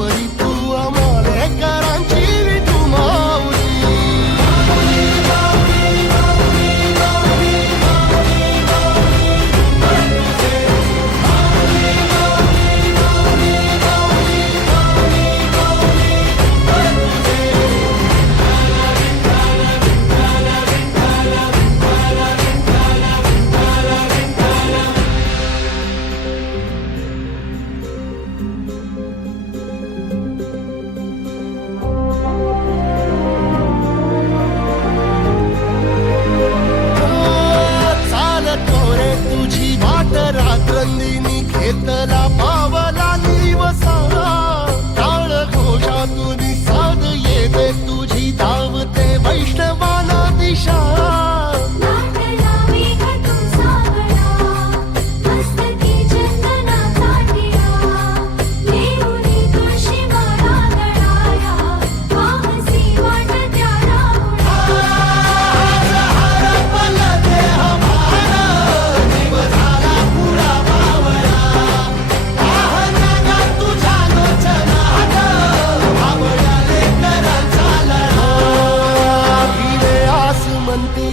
परी तू आम्हाले करांची विठू माऊली. रात्रंदिनी घेतला पावला दिवसा टाळ घोषातून साध येते तुझी धावते वैष्णवाना दिशा.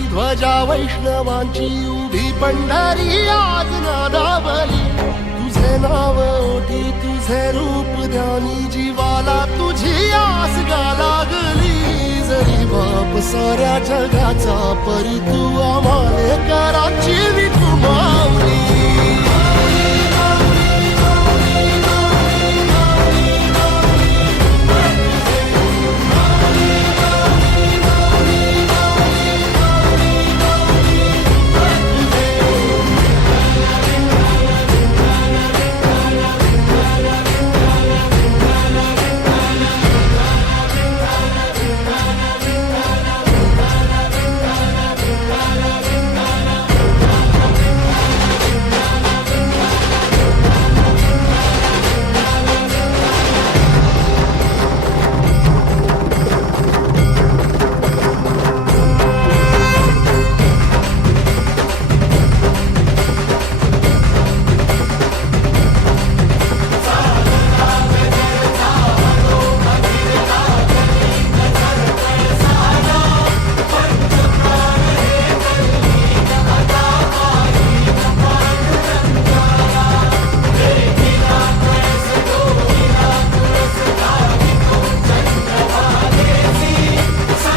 ध्वजा वैष्णवांची उभी पंढरी आज नादावली. तुझे नाव ओठी तुझे रूप ध्यानी जीवाला तुझी आस गा लागली. जरी बाप साऱ्या जगाचा परी तू आम्हाले कराची विठू माऊली.